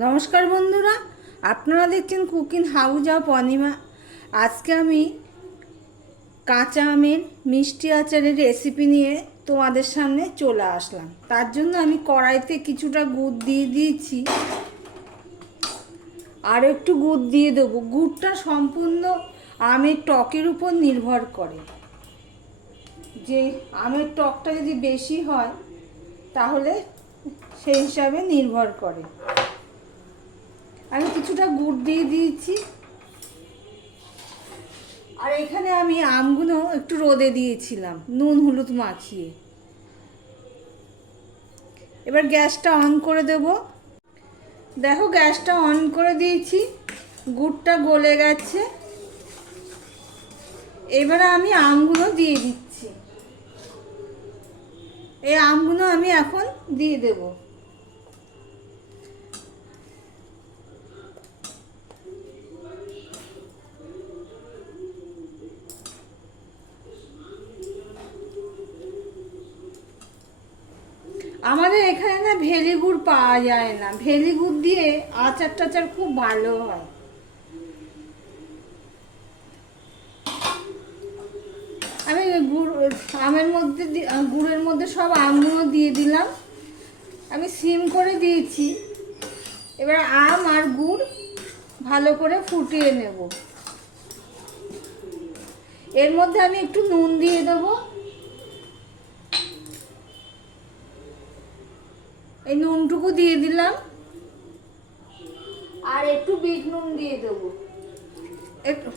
নমস্কার বন্ধুরা, আপনারা দেখছেন কুকিং হাউজ অফ অনিমা। আজকে আমি কাঁচা আমের মিষ্টি আচারের রেসিপি নিয়ে তোমাদের সামনে চলে আসলাম। তার জন্য আমি কড়াইতে কিছুটা গুড় দিয়ে দিয়েছি। আর একটু গুড় দিয়ে দেবো। গুড়টা সম্পূর্ণ আমের টকের উপর নির্ভর করে। যে আমের টকটা যদি বেশি হয়, তাহলে সেই হিসাবে নির্ভর করে। আমি কিছুটা গুড় দিয়ে দিয়েছি। আর এখানে আমি আমগুলো একটু রোদে দিয়েছিলাম, নুন, হলুদ মাখিয়ে। এবার গ্যাসটা অন করে দেব। দেখো গ্যাসটা অন করে দিয়েছি, গুড়টা গলে গেছে। এবারে আমি আমগুলো দিয়ে দিচ্ছি। এই আমগুলো আমি এখন দিয়ে দেবো। আমাদের এখানে না ভেলি গুড় পাওয়া যায় না। ভেলি গুড় দিয়ে আচার টাচার খুব ভালো হয়। আমি গুড়, আমের মধ্যে গুড়ের মধ্যে সব আমগুলো দিয়ে দিলাম। আমি সিম করে দিয়েছি। এবার আম আর গুড় ভালো করে ফুটিয়ে নেব। এর মধ্যে আমি একটু নুন দিয়ে দেবো। এই নুনটুকু দিয়ে দিলাম। আর একটু বিট নুন দিয়ে দেবো। একটু।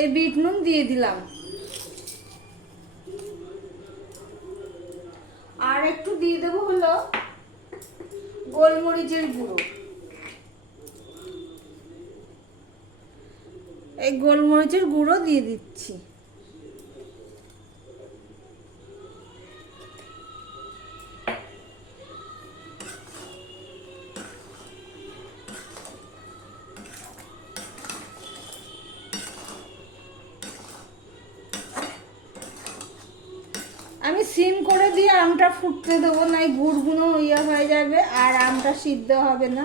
এই বিট নুন দিয়ে দিলাম। আর একটু দিয়ে দেবো হলো গোলমরিচের গুঁড়ো। এই গোলমরিচের গুঁড়ো দিয়ে দিচ্ছি। আমি সিম করে দিয়ে আমটা ফুটতে দেবো, নাই গুড়গুলো ইয়ে হয়ে যাবে আর আমটা সিদ্ধ হবে না।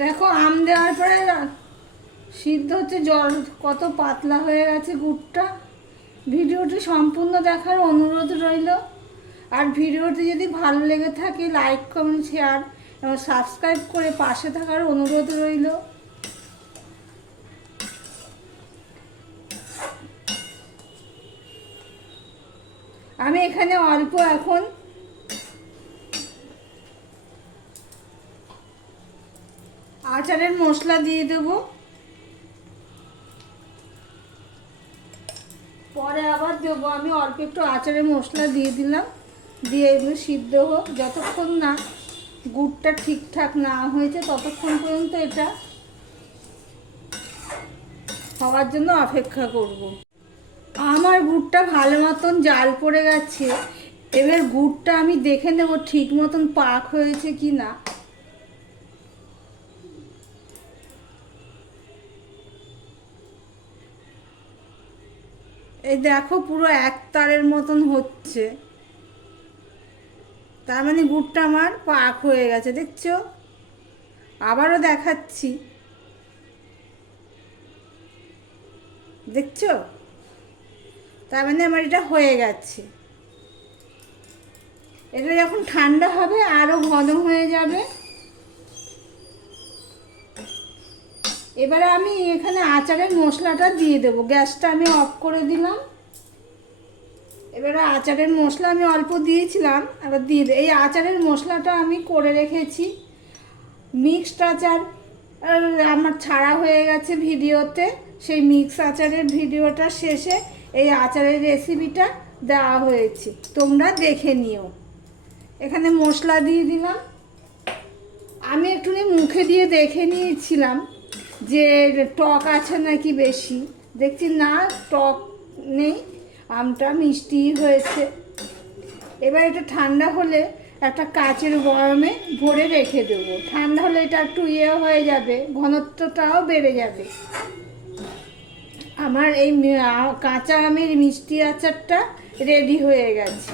দেখো, আম দেওয়ার পরে সিদ্ধ হচ্ছে জল, কত পাতলা হয়ে গেছে গুড়টা। ভিডিওটি সম্পূর্ণ দেখার অনুরোধ রইল। আর ভিডিওটি যদি ভালো লেগে থাকে লাইক কমেন্ট শেয়ার এবং সাবস্ক্রাইব করে পাশে থাকার অনুরোধ রইল। আমি এখানে অল্প এখন আচারের মশলা দিয়ে দেবো। পরে আবার দেবো। আমি অল্প একটু আচারের মশলা দিয়ে দিলাম। দিয়ে এগুলো সিদ্ধ হোক। যতক্ষণ না গুড়টা ঠিকঠাক না হয়েছে, ততক্ষণ পর্যন্ত এটা হওয়ার জন্য অপেক্ষা করব। আমার গুড়টা ভালো মতন জাল পড়ে গেছে। এবার গুড়টা আমি দেখে নেব ঠিক মতন পাক হয়েছে কি না এই দেখো পুরো এক তারের মতন হচ্ছে। তার মানে গুড়টা আমার পাক হয়ে গেছে, দেখছ? আবারও দেখাচ্ছি। দেখছ? তার মানে আমার এটা হয়ে গেছে। এটা যখন ঠান্ডা হবে আরও ঘন হয়ে যাবে। এবারে আমি এখানে আচারের মশলাটা দিয়ে দেবো। গ্যাসটা আমি অফ করে দিলাম। এবারে আচারের মশলা আমি অল্প দিয়েছিলাম, এবার দিয়ে এই আচারের মশলাটা আমি করে রেখেছি। মিক্সড আচার আমার ছাড়া হয়ে গেছে ভিডিওতে। সেই মিক্স আচারের ভিডিওটা শেষে এই আচারের রেসিপিটা দেওয়া হয়েছে। তোমরা দেখে নিও। এখানে মশলা দিয়ে দিলাম। আমি একটুখানি মুখে দিয়ে দেখে নিয়েছিলাম। যে টক আছে নাকি বেশি? দেখছি না, টক নেই, আমটা মিষ্টি হয়েছে। এবার এটা ঠান্ডা হলে একটা কাচের গরমে ভরে রেখে দেবো। ঠান্ডা হলে এটা একটু ইয়ে হয়ে যাবে, ঘনত্বটাও বেড়ে যাবে। আমার এই কাঁচা আমের মিষ্টি আচারটা রেডি হয়ে গেছে।